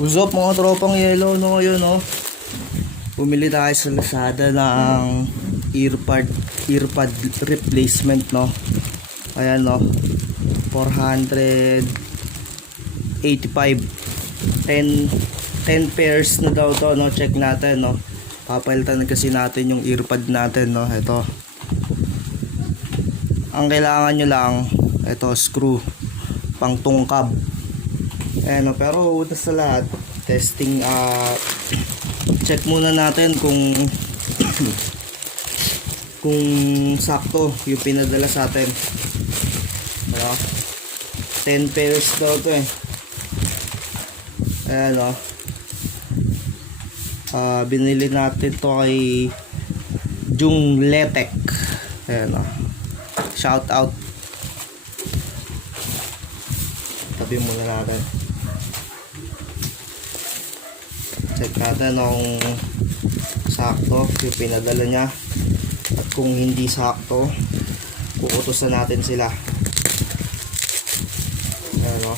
Usop mga tropang yellow, no, yun, no. Bumili tayo sa Lazada ng earpad replacement, no. Ayan, no. 485. 10 pairs na daw to, no. Check natin, no. Papalitan kasi natin yung earpad natin, no. Ito. Ang kailangan nyo lang, ito, screw. Pang tungkab. Ayan, no. Pero una sa lahat, testing, check muna natin kung kung sakto yung pinadala sa atin. 10 pairs daw to eh. Ayan, binili natin to kay Jung Letek. Ayan, shout out. Tabi muna natin. Check natin kung sakto yung pinadala niya, at kung hindi sakto, kukutusan natin sila. Ayan,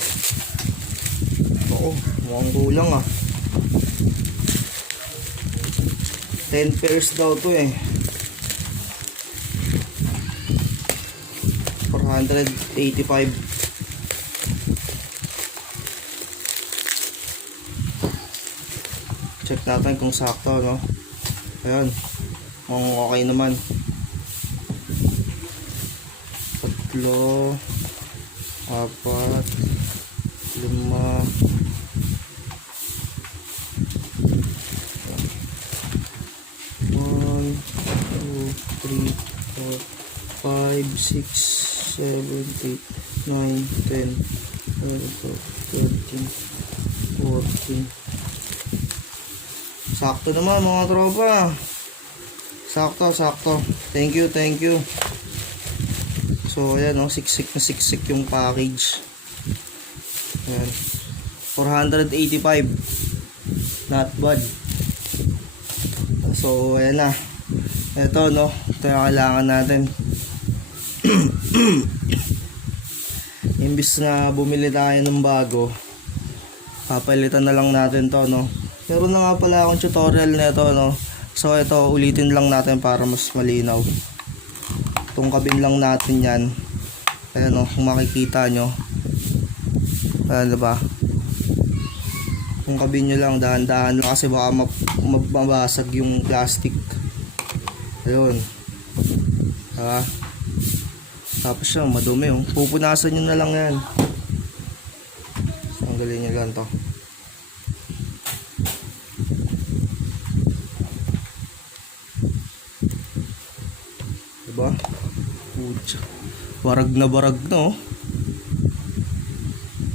oo, mukhang kulang 10 pairs daw to eh. 485. Check natin kung sakto, no. Ayan, kung okay naman. 3, 4, 5, 6, 7, 8, 9, 10, 11, 12, 13, 14. Sakto naman mga tropa. Sakto. Thank you. So ayan, siksik na siksik yung package. Ayan. 485. Not bad. So ayan na. Ito, ito yung kailangan natin. Imbis na bumili tayo ng bago, papalitan na lang natin to, no. Meron na nga pala akong tutorial nito, no. So ito, ulitin lang natin para mas malinaw. Tungkabin lang natin yan. Ayan, kung makikita nyo. Ayan, diba? Tungkabin nyo lang, dahan-dahan lang, kasi baka mabasag yung plastic. Ayun. Diba? Tapos siya, madumi, pupunasan nyo na lang yan. Tanggalin nyo lang to. Diba? Pucha. Barag na, no?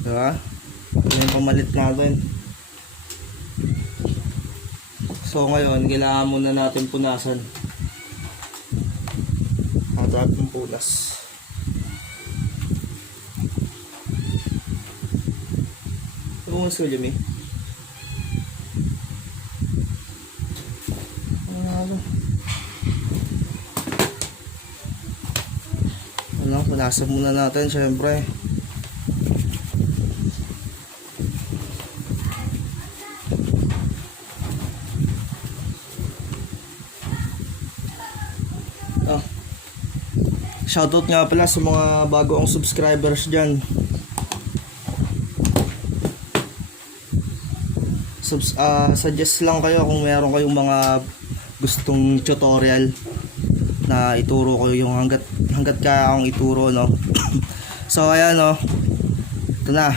Diba? Ito yung pamalit natin. So ngayon, kailangan muna natin punasan. Ang dami ng punas. Ano mo sa Jimmy? Punasan muna natin syempre. Shoutout nga pala sa mga bagong subscribers dyan. Suggest lang kayo kung meron kayong mga gustong tutorial na ituro ko, yung hanggat kaya akong ituro, no. So ayan, ito na,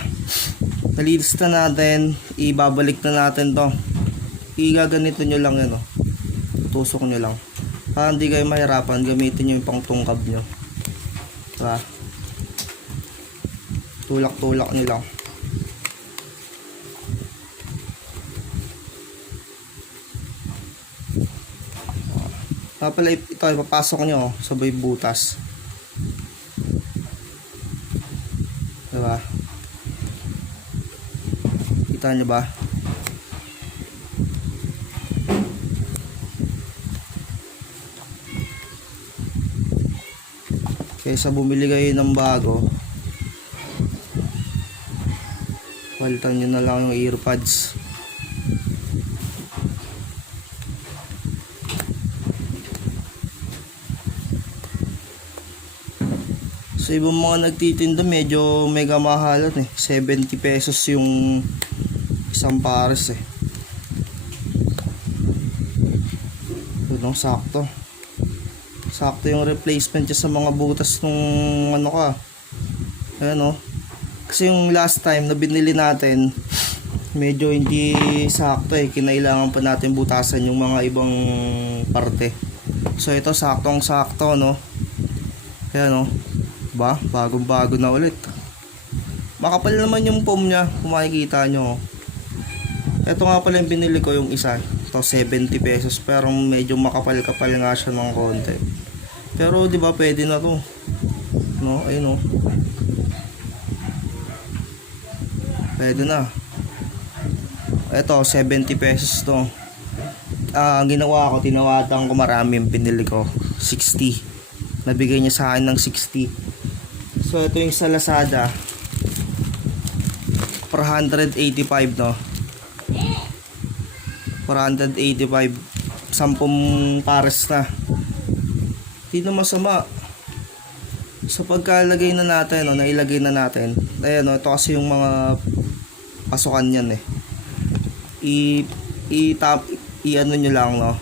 nalilista natin, ibabalik na natin to. Igaganito nyo lang yan, tusok nyo lang para hindi kayo mahirapan. Gamitin nyo yung pang tungkab nyo, diba? Tulak nyo lang. Pala ito, ipapasok nyo sa may butas, diba? Kita nyo ba? Kaysa bumili kayo ng bago, Palitan nyo na lang yung earpads. So ibang mga nagtitinda medyo mega mahalan eh. 70 pesos yung isang pares eh. Yun, sakto. Sakto yung replacement niya sa mga butas nung ano ka. Ayan o. Kasi yung last time na binili natin, medyo hindi sakto eh. Kinailangan pa natin butasan yung mga ibang parte. So ito saktong sakto, no. Ayan o. Ba? Bagong bago na ulit. Makapal naman yung foam niya, kung makikita nyo. Ito nga pala yung binili ko, yung isa. Ito 70 pesos, pero medyo makapal-kapal nga siya ng konti. Pero di ba pwede na to, no? Ayun, no? Pwede na. Ito 70 pesos to. Ang ginawa ko, tinawatan ko marami yung binili ko, 60. Nabigay niya sa akin ng 60. So ito yung sa Lazada, 485, no? 485, 10 pares na. Hindi na masama. So pagkalagay na natin, no, nailagay na natin. Ayan, no, ito kasi yung mga pasukan yan eh. Ano nyo lang, no?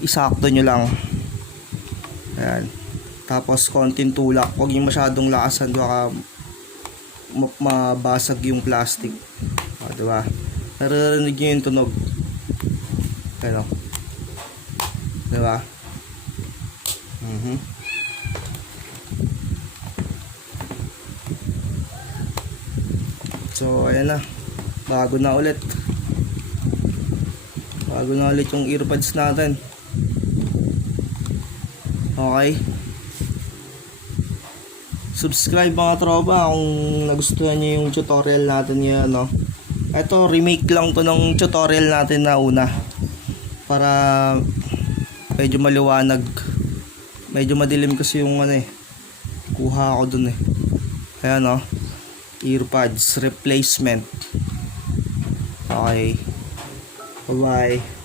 Isakto nyo lang. Ayan. Tapos konting tulak, huwag yung masyadong lakasan, baka mabasag yung plastic. O, diba? Naririnig nyo yung tunog. Ano? Diba? So ayan na, bago na ulit yung earpads natin. Okay, subscribe mga tropa kung nagustuhan nyo yung tutorial natin ngayon, no? Ito remake lang to ng tutorial natin na una, para medyo maliwanag. Medyo madilim kasi yung ano eh, kuha ako dun eh. Ayan, no? Earpads replacement. Okay, bye bye.